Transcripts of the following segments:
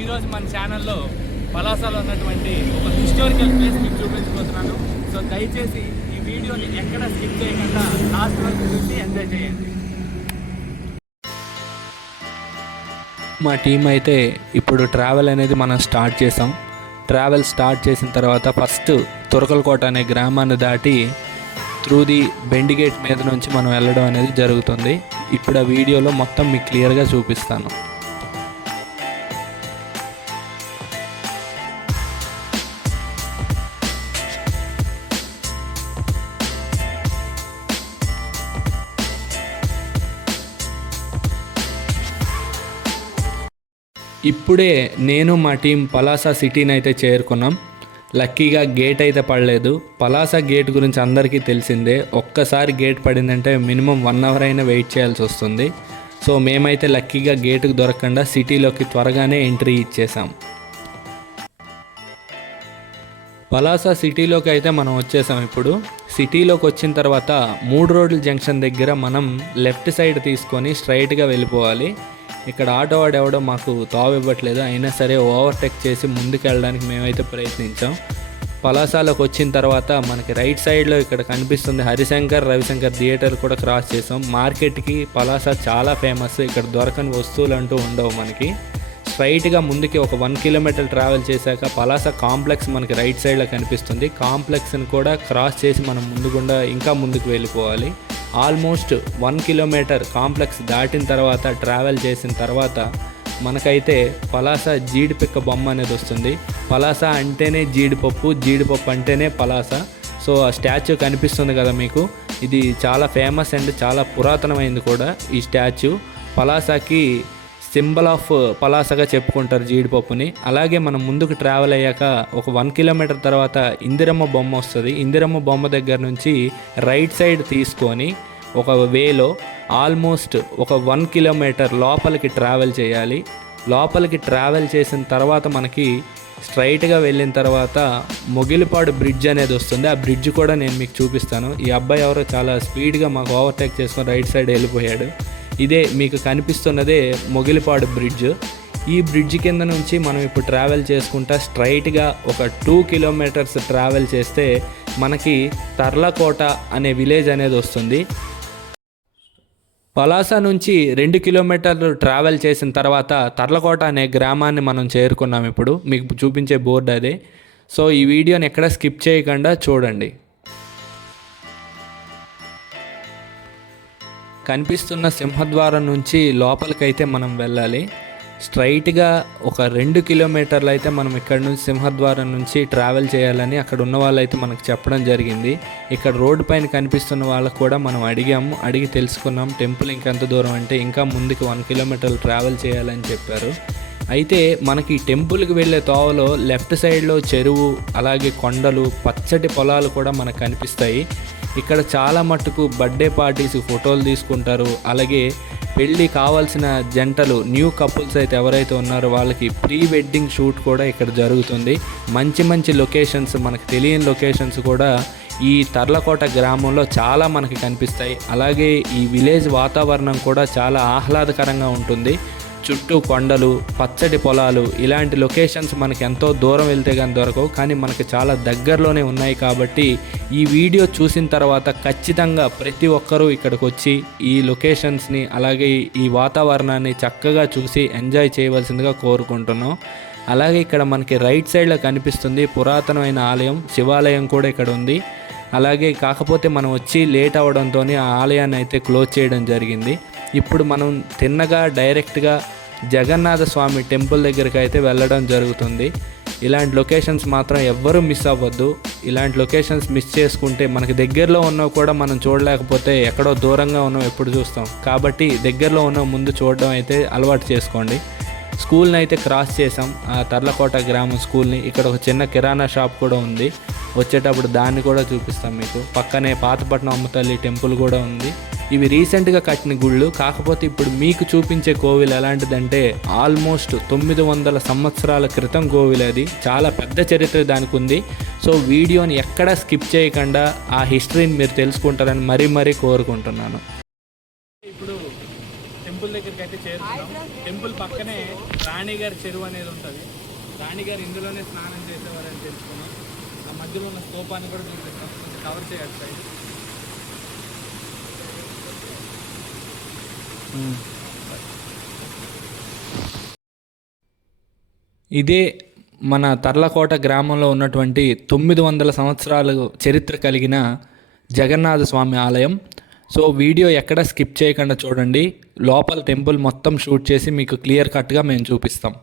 ఈరోజు మన ఛానల్లో పలాసలో ఉన్నటువంటి ఒక హిస్టారికల్ ప్లేస్ మీకు చూపించబోతున్నాను. సో దయచేసి ఈ వీడియోని ఎక్కడ స్కిప్ చేయకుండా లాస్ట్ వరకు చూసి ఎంజాయ్ చేయండి. మా టీం అయితే ఇప్పుడు ట్రావెల్ అనేది మనం స్టార్ట్ చేసాం. ట్రావెల్ స్టార్ట్ చేసిన తర్వాత ఫస్ట్ తురకలకోట అనే గ్రామాన్ని దాటి త్రూ ది బెండిగేట్ మీద నుంచి మనం వెళ్ళడం అనేది జరుగుతుంది. ఇప్పుడు ఆ వీడియోలో మొత్తం మీకు క్లియర్గా చూపిస్తాను. ఇప్పుడే నేను మా టీం పలాస సిటీని అయితే చేరుకున్నాం. లక్కీగా గేట్ అయితే పడలేదు. పలాస గేట్ గురించి అందరికీ తెలిసిందే. ఒక్కసారి గేట్ పడిందంటే మినిమం 1 అవర్ అయినా వెయిట్ చేయాల్సి వస్తుంది. సో మేమైతే లక్కీగా గేటుకు దొరకకుండా సిటీలోకి త్వరగానే ఎంట్రీ ఇచ్చేసాం. పలాస సిటీలోకి అయితే మనం వచ్చేసాం. ఇప్పుడు సిటీలోకి వచ్చిన తర్వాత 3 రోడ్ల జంక్షన్ దగ్గర మనం లెఫ్ట్ సైడ్ తీసుకొని స్ట్రైట్గా వెళ్ళిపోవాలి. ఇక్కడ ఆటో వాడు ఎవడో మాకు తావు ఇవ్వట్లేదు, అయినా సరే ఓవర్టేక్ చేసి ముందుకు వెళ్ళడానికి మేమైతే ప్రయత్నించాం. పలాసలోకి వచ్చిన తర్వాత మనకి రైట్ సైడ్లో ఇక్కడ కనిపిస్తుంది హరిశంకర్ రవిశంకర్ థియేటర్ కూడా క్రాస్ చేసాం. మార్కెట్కి పలాస చాలా ఫేమస్. ఇక్కడ దొరకని వస్తువులు అంటూ ఉండవు మనకి. స్ట్రైట్గా ముందుకి ఒక 1 కిలోమీటర్ ట్రావెల్ చేశాక పలాస కాంప్లెక్స్ మనకి రైట్ సైడ్లో కనిపిస్తుంది. కాంప్లెక్స్ని కూడా క్రాస్ చేసి మనం ముందుగుండా ఇంకా ముందుకు వెళ్ళిపోవాలి. ఆల్మోస్ట్ 1 కిలోమీటర్ కాంప్లెక్స్ దాటిన తర్వాత ట్రావెల్ చేసిన తర్వాత మనకైతే పలాస జీడిపిక్క బొమ్మ అనేది వస్తుంది. పలాస అంటేనే జీడిపప్పు, జీడిపప్పు అంటేనే పలాస. సో ఆ స్టాచ్యూ కనిపిస్తుంది కదా మీకు, ఇది చాలా ఫేమస్ అండ్ చాలా పురాతనమైంది కూడా. ఈ స్టాచ్యూ పలాసకి సింబల్ ఆఫ్ పలాసగా చెప్పుకుంటారు జీడిపప్పుని. అలాగే మనం ముందుకు ట్రావెల్ అయ్యాక ఒక 1 కిలోమీటర్ తర్వాత ఇందిరమ్మ బొమ్మ వస్తుంది. ఇందిరమ్మ బొమ్మ దగ్గర నుంచి రైట్ సైడ్ తీసుకొని ఒక వేలో ఆల్మోస్ట్ ఒక 1 కిలోమీటర్ లోపలికి ట్రావెల్ చేయాలి. లోపలికి ట్రావెల్ చేసిన తర్వాత మనకి స్ట్రైట్గా వెళ్ళిన తర్వాత మొగిలిపాడు బ్రిడ్జ్ అనేది వస్తుంది. ఆ బ్రిడ్జ్ కూడా నేను మీకు చూపిస్తాను. ఈ అబ్బాయి ఎవరో చాలా స్పీడ్గా మాకు ఓవర్టేక్ చేసుకొని రైట్ సైడ్ వెళ్ళిపోయాడు. ఇదే మీకు కనిపిస్తున్నదే మొగిలిపాడు బ్రిడ్జ్. ఈ బ్రిడ్జ్ కింద నుంచి మనం ఇప్పుడు ట్రావెల్ చేసుకుంటా స్ట్రైట్గా ఒక 2 కిలోమీటర్స్ ట్రావెల్ చేస్తే మనకి తర్లకోట అనే విలేజ్ అనేది వస్తుంది. పలాస నుంచి 2 కిలోమీటర్లు ట్రావెల్ చేసిన తర్వాత తర్లకోట అనే గ్రామాన్ని మనం చేరుకున్నాం. ఇప్పుడు మీకు చూపించే బోర్డు అదే. సో ఈ వీడియోని ఎక్కడ స్కిప్ చేయకుండా చూడండి. కనిపిస్తున్న సింహద్వారం నుంచి లోపలికైతే మనం వెళ్ళాలి. స్ట్రైట్గా ఒక 2 కిలోమీటర్లు అయితే మనం ఇక్కడ నుంచి సింహద్వారం నుంచి ట్రావెల్ చేయాలని అక్కడ ఉన్న వాళ్ళైతే మనకు చెప్పడం జరిగింది. ఇక్కడ రోడ్డు పైన కనిపిస్తున్న వాళ్ళకు కూడా మనం అడిగి తెలుసుకున్నాం. టెంపుల్ ఇంకెంత దూరం అంటే ఇంకా ముందుకు 1 కిలోమీటర్లు ట్రావెల్ చేయాలని చెప్పారు. అయితే మనకి టెంపుల్కి వెళ్ళే తోవలో లెఫ్ట్ సైడ్లో చెరువు, అలాగే కొండలు, పచ్చటి పొలాలు కూడా మనకు కనిపిస్తాయి. ఇక్కడ చాలా మట్టుకు బర్త్డే పార్టీస్ ఫోటోలు తీసుకుంటారు. అలాగే పెళ్ళి కావాల్సిన జంటలు, న్యూ కపుల్స్ అయితే ఎవరైతే ఉన్నారో వాళ్ళకి ప్రీ వెడ్డింగ్ షూట్ కూడా ఇక్కడ జరుగుతుంది. మంచి మంచి లొకేషన్స్, మనకు తెలియని లొకేషన్స్ కూడా ఈ తర్లకోట గ్రామంలో చాలా మనకి కనిపిస్తాయి. అలాగే ఈ విలేజ్ వాతావరణం కూడా చాలా ఆహ్లాదకరంగా ఉంటుంది. చుట్టూ కొండలు, పచ్చటి పొలాలు, ఇలాంటి లొకేషన్స్ మనకి ఎంతో దూరం వెళ్తే కానీ దొరకవు, కానీ మనకి చాలా దగ్గరలోనే ఉన్నాయి. కాబట్టి ఈ వీడియో చూసిన తర్వాత ఖచ్చితంగా ప్రతి ఒక్కరూ ఇక్కడికి వచ్చి ఈ లొకేషన్స్ని అలాగే ఈ వాతావరణాన్ని చక్కగా చూసి ఎంజాయ్ చేయవలసిందిగా కోరుకుంటున్నాం. అలాగే ఇక్కడ మనకి రైట్ సైడ్లో కనిపిస్తుంది పురాతనమైన ఆలయం, శివాలయం కూడా ఇక్కడ ఉంది. అలాగే కాకపోతే మనం వచ్చి లేట్ అవ్వడంతో ఆ ఆలయాన్ని అయితే క్లోజ్ చేయడం జరిగింది. ఇప్పుడు మనం తిన్నగా డైరెక్ట్గా జగన్నాథ స్వామి టెంపుల్ దగ్గరికి అయితే వెళ్ళడం జరుగుతుంది. ఇలాంటి లొకేషన్స్ మాత్రం ఎవ్వరూ మిస్ అవ్వద్దు. ఇలాంటి లొకేషన్స్ మిస్ చేసుకుంటే మనకి దగ్గరలో ఉన్నవి కూడా మనం చూడలేకపోతే ఎక్కడో దూరంగా ఉన్నవి ఎప్పుడు చూస్తాం. కాబట్టి దగ్గరలో ఉన్నవి ముందు చూడడం అయితే అలవాటు చేసుకోండి. స్కూల్ని అయితే క్రాస్ చేసాం, ఆ తర్లకోట గ్రామం స్కూల్ని. ఇక్కడ ఒక చిన్న కిరాణా షాప్ కూడా ఉంది. వచ్చేటప్పుడు దాన్ని కూడా చూపిస్తాం మీకు. పక్కనే పాతపట్నం అమ్మతల్లి టెంపుల్ కూడా ఉంది. ఇవి రీసెంట్గా కట్టిన గుళ్ళు. కాకపోతే ఇప్పుడు మీకు చూపించే కోవిల్ ఎలాంటిదంటే ఆల్మోస్ట్ 900 సంవత్సరాల క్రితం కోవిల్. అది చాలా పెద్ద చరిత్ర దానికి ఉంది. సో వీడియోని ఎక్కడా స్కిప్ చేయకుండా ఆ హిస్టరీని మీరు తెలుసుకుంటారని మరీ కోరుకుంటున్నాను. ఇప్పుడు టెంపుల్ దగ్గరికి అయితే చేరుతున్నాం. టెంపుల్ పక్కనే రాణిగారి చెరువు అనేది ఉంటుంది. రాణిగారు ఇందులోనే స్నానం చేసేవారని తెలుసుకున్నాం. ఆ మధ్యలో ఉన్న స్తూపాన్ని కూడా చూపిస్తాం, కొంచెం కవర్ చేయొచ్చు సైడ్. ఇదే మన తర్లకోట గ్రామంలో ఉన్నటువంటి 900 సంవత్సరాలు చరిత్ర కలిగిన జగన్నాథ స్వామి ఆలయం. సో వీడియో ఎక్కడ స్కిప్ చేయకుండా చూడండి. లోపల టెంపుల్ మొత్తం షూట్ చేసి మీకు క్లియర్ కట్గా మేము చూపిస్తాం.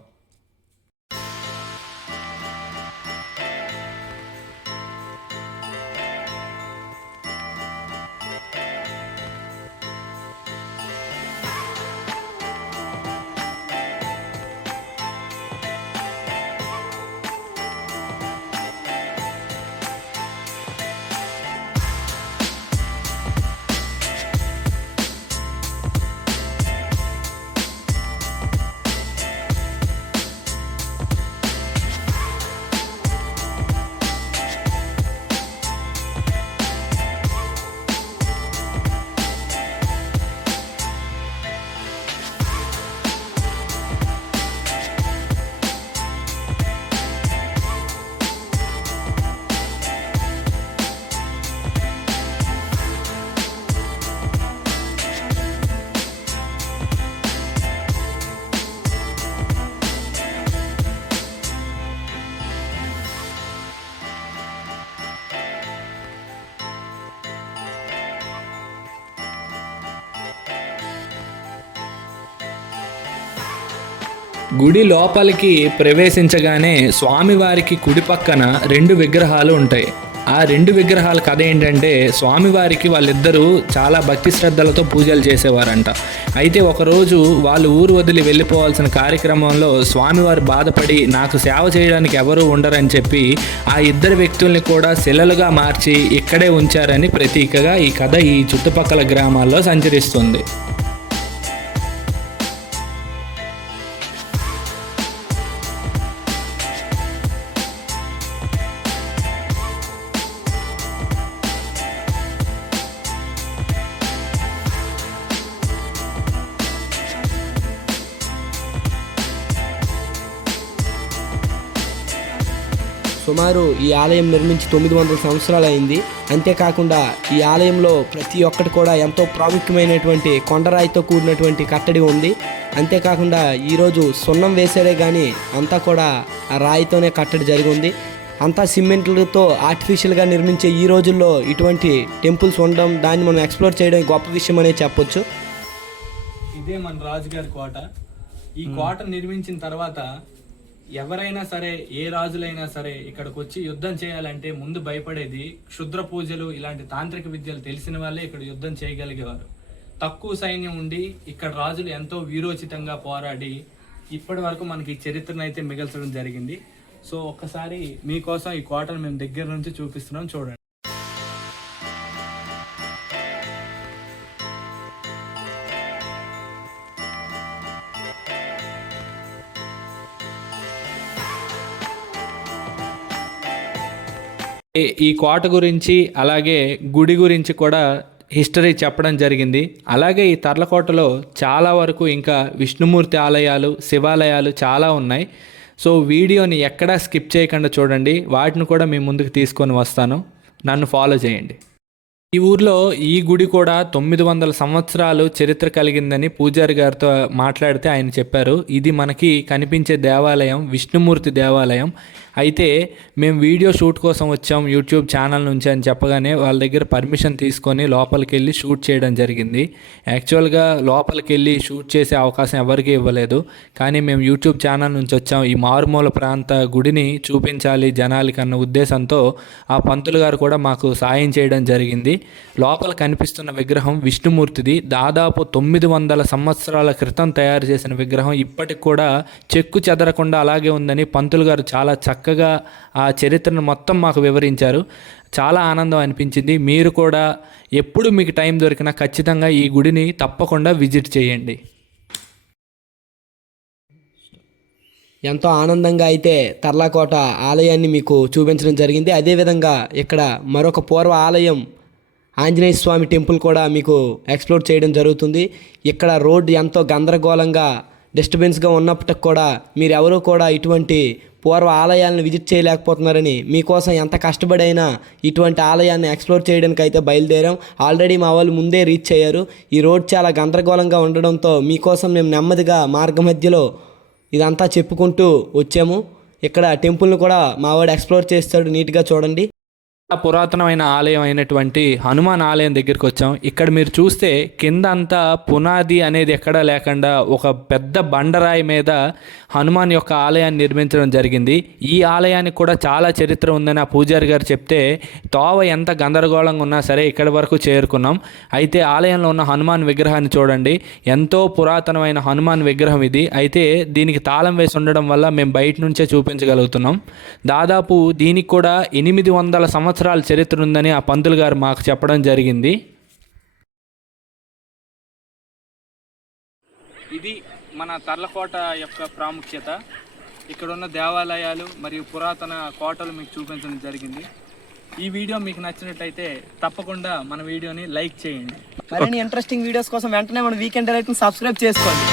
గుడి లోపలికి ప్రవేశించగానే స్వామివారికి కుడి పక్కన 2 విగ్రహాలు ఉంటాయి. ఆ 2 విగ్రహాల కథ ఏంటంటే, స్వామివారికి వాళ్ళిద్దరూ చాలా భక్తి శ్రద్ధలతో పూజలు చేసేవారంట. అయితే ఒకరోజు వాళ్ళు ఊరు వదిలి వెళ్ళిపోవాల్సిన కార్యక్రమంలో స్వామివారు బాధపడి నాకు సేవ చేయడానికి ఎవరూ ఉండరని చెప్పి ఆ ఇద్దరు వ్యక్తుల్ని కూడా శిలలుగా మార్చి ఇక్కడే ఉంచారని ప్రతీకగా ఈ కథ ఈ చుట్టుపక్కల గ్రామాల్లో సంచరిస్తుంది. సుమారు ఈ ఆలయం నిర్మించి 900 సంవత్సరాలు అయింది. అంతేకాకుండా ఈ ఆలయంలో ప్రతి ఒక్కటి కూడా ఎంతో ప్రాముఖ్యమైనటువంటి కొండరాయితో కూడినటువంటి కట్టడి ఉంది. అంతేకాకుండా ఈరోజు సున్నం వేసారే కానీ అంతా కూడా ఆ రాయితోనే కట్టడి జరిగి ఉంది. అంతా సిమెంట్లతో ఆర్టిఫిషియల్గా నిర్మించే ఈ రోజుల్లో ఇటువంటి టెంపుల్స్ ఉండడం, దాన్ని మనం ఎక్స్ప్లోర్ చేయడం గొప్ప విషయం అనే చెప్పొచ్చు. ఇదే మన రాజుగారి కోట. ఈ కోట నిర్మించిన తర్వాత ఎవరైనా సరే, ఏ రాజులైనా సరే ఇక్కడికి వచ్చి యుద్ధం చేయాలంటే ముందు భయపడేది క్షుద్ర పూజలు, ఇలాంటి తాంత్రిక విద్యలు తెలిసిన వాళ్ళే ఇక్కడ యుద్ధం చేయగలిగేవారు. తక్కువ సైన్యం ఉండి ఇక్కడ రాజులు ఎంతో వీరోచితంగా పోరాడి ఇప్పటి వరకు మనకి చరిత్రను అయితే మిగల్చడం జరిగింది. సో ఒక్కసారి మీకోసం ఈ కోటను మేము దగ్గర నుంచి చూపిస్తున్నాం, చూడండి. ఈ కోట గురించి అలాగే గుడి గురించి కూడా హిస్టరీ చెప్పడం జరిగింది. అలాగే ఈ తర్లకోటలో చాలా వరకు ఇంకా విష్ణుమూర్తి ఆలయాలు, శివాలయాలు చాలా ఉన్నాయి. సో వీడియోని ఎక్కడా స్కిప్ చేయకుండా చూడండి. వాటిని కూడా మీ ముందుకు తీసుకొని వస్తాను. నన్ను ఫాలో చేయండి. ఈ ఊర్లో ఈ గుడి కూడా 900 సంవత్సరాలు చరిత్ర కలిగిందని పూజారి గారితో మాట్లాడితే ఆయన చెప్పారు. ఇది మనకి కనిపించే దేవాలయం విష్ణుమూర్తి దేవాలయం. అయితే మేము వీడియో షూట్ కోసం వచ్చాం యూట్యూబ్ ఛానల్ నుంచి అని చెప్పగానే వాళ్ళ దగ్గర పర్మిషన్ తీసుకొని లోపలికి వెళ్ళి షూట్ చేయడం జరిగింది. యాక్చువల్గా లోపలికి వెళ్ళి షూట్ చేసే అవకాశం ఎవరికీ ఇవ్వలేదు. కానీ మేము యూట్యూబ్ ఛానల్ నుంచి వచ్చాం, ఈ మారుమూల ప్రాంత గుడిని చూపించాలి జనాలకి అన్న ఉద్దేశంతో ఆ పంతులు గారు కూడా మాకు సాయం చేయడం జరిగింది. లోపల కనిపిస్తున్న విగ్రహం విష్ణుమూర్తిది. దాదాపు 900 సంవత్సరాల క్రితం తయారు చేసిన విగ్రహం ఇప్పటికి కూడా చెక్కు చెదరకుండా అలాగే ఉందని పంతులు గారు చాలా చక్కగా ఆ చరిత్రను మొత్తం మాకు వివరించారు. చాలా ఆనందం అనిపించింది. మీరు కూడా ఎప్పుడు మీకు టైం దొరికినా ఖచ్చితంగా ఈ గుడిని తప్పకుండా విజిట్ చేయండి. ఎంతో ఆనందంగా అయితే తర్లాకోట ఆలయాన్ని మీకు చూపించడం జరిగింది. అదేవిధంగా ఇక్కడ మరొక పూర్వ ఆలయం ఆంజనేయ స్వామి టెంపుల్ కూడా మీకు ఎక్స్ప్లోర్ చేయడం జరుగుతుంది. ఇక్కడ రోడ్డు ఎంతో గందరగోళంగా డిస్టర్బెన్స్గా ఉన్నప్పటికి కూడా మీరు ఎవరూ కూడా ఇటువంటి పూర్వ ఆలయాలను విజిట్ చేయలేకపోతున్నారని మీకోసం ఎంత కష్టపడైనా ఇటువంటి ఆలయాన్ని ఎక్స్ప్లోర్ చేయడానికి అయితే బయలుదేరాం. ఆల్రెడీ మా వాళ్ళు ముందే రీచ్ అయ్యారు. ఈ రోడ్ చాలా గందరగోళంగా ఉండడంతో మీకోసం మేము నెమ్మదిగా మార్గ మధ్యలో ఇదంతా చెప్పుకుంటూ వచ్చాము. ఇక్కడ టెంపుల్ని కూడా మావాడు ఎక్స్ప్లోర్ చేస్తాడు, నీట్గా చూడండి. పురాతనమైన ఆలయం అయినటువంటి హనుమాన్ ఆలయం దగ్గరికి వచ్చాం. ఇక్కడ మీరు చూస్తే కింద అంతా పునాది అనేది ఎక్కడా లేకుండా ఒక పెద్ద బండరాయి మీద హనుమాన్ యొక్క ఆలయాన్ని నిర్మించడం జరిగింది. ఈ ఆలయానికి కూడా చాలా చరిత్ర ఉందని ఆ పూజారి గారు చెప్తే తోవ ఎంత గందరగోళంగా ఉన్నా సరే ఇక్కడి వరకు చేరుకున్నాం. అయితే ఆలయంలో ఉన్న హనుమాన్ విగ్రహాన్ని చూడండి, ఎంతో పురాతనమైన హనుమాన్ విగ్రహం ఇది. అయితే దీనికి తాళం వేసి ఉండడం వల్ల మేము బయట నుంచే చూపించగలుగుతున్నాం. దాదాపు దీనికి కూడా 800 సంవత్సరాల చరిత్ర ఉందని ఆ పంతులు గారు మాకు చెప్పడం జరిగింది. ఇది మన తర్లకోట యొక్క ప్రాముఖ్యత. ఇక్కడ ఉన్న దేవాలయాలు మరియు పురాతన కోటలు మీకు చూపించడం జరిగింది. ఈ వీడియో మీకు నచ్చినట్టయితే తప్పకుండా మన వీడియోని లైక్ చేయండి. మరిన్ని ఇంట్రెస్టింగ్ వీడియోస్ కోసం వెంటనే మన వీకెండ్ డైరెక్ట్ని సబ్స్క్రైబ్ చేసుకోండి.